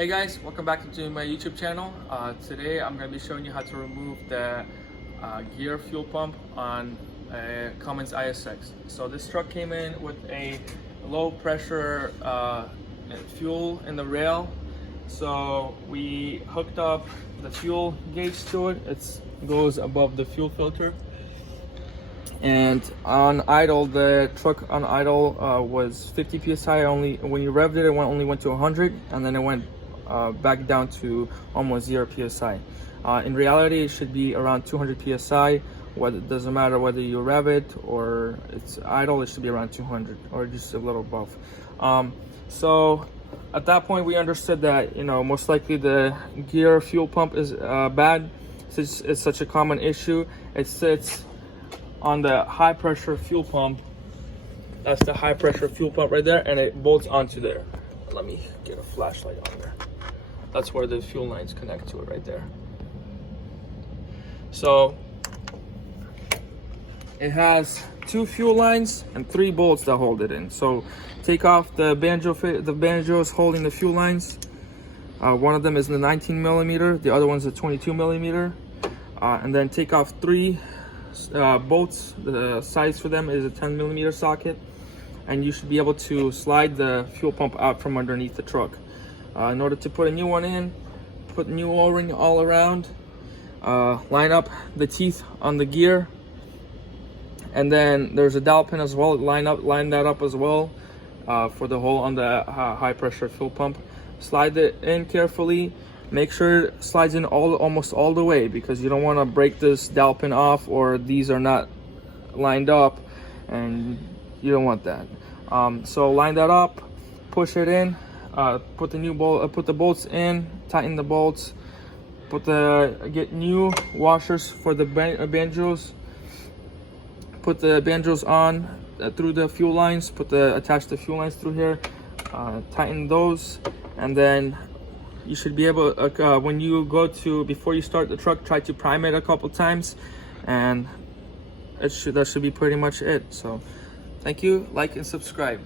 Hey guys, welcome back to my YouTube channel. Today I'm going to be showing you how to remove the gear fuel pump on a Cummins ISX. So this truck came in with a low pressure fuel in the rail. So we hooked up the fuel gauge to it. It goes above the fuel filter. And on idle, the truck on idle was 50 psi. Only when you revved it, only went to 100, and then it went back down to almost 0 psi. In reality, it should be around 200 psi. It doesn't matter whether you rev it or it's idle, it should be around 200 or just a little above. So at that point, we understood that most likely the gear fuel pump is bad. Since it's such a common issue, it sits on the high pressure fuel pump. That's the high pressure fuel pump right there, and it bolts onto there. Let me get a flashlight on there. That's where the fuel lines connect to it right there. So it has 2 fuel lines and 3 bolts that hold it in. So take off the banjos holding the fuel lines. One of them is the 19 millimeter, the other one's a 22 millimeter. And then take off 3 bolts. The size for them is a 10 millimeter socket, and you should be able to slide the fuel pump out from underneath the truck. In order to put a new one in, put new O-ring all around, line up the teeth on the gear, and then there's a dowel pin as well. Line that up as well for the hole on the high pressure fuel pump. Slide it in carefully. Make sure it slides in almost all the way, because you don't want to break this dowel pin off, or these are not lined up, and you don't want that. So line that up, push it in, put the bolts in, tighten the bolts, get new washers for the banjos. Put the banjos on through the fuel lines. Attach the fuel lines through here. Tighten those, and then you should be able, when you before you start the truck, try to prime it a couple times, and that should be pretty much it. So thank you, like and subscribe.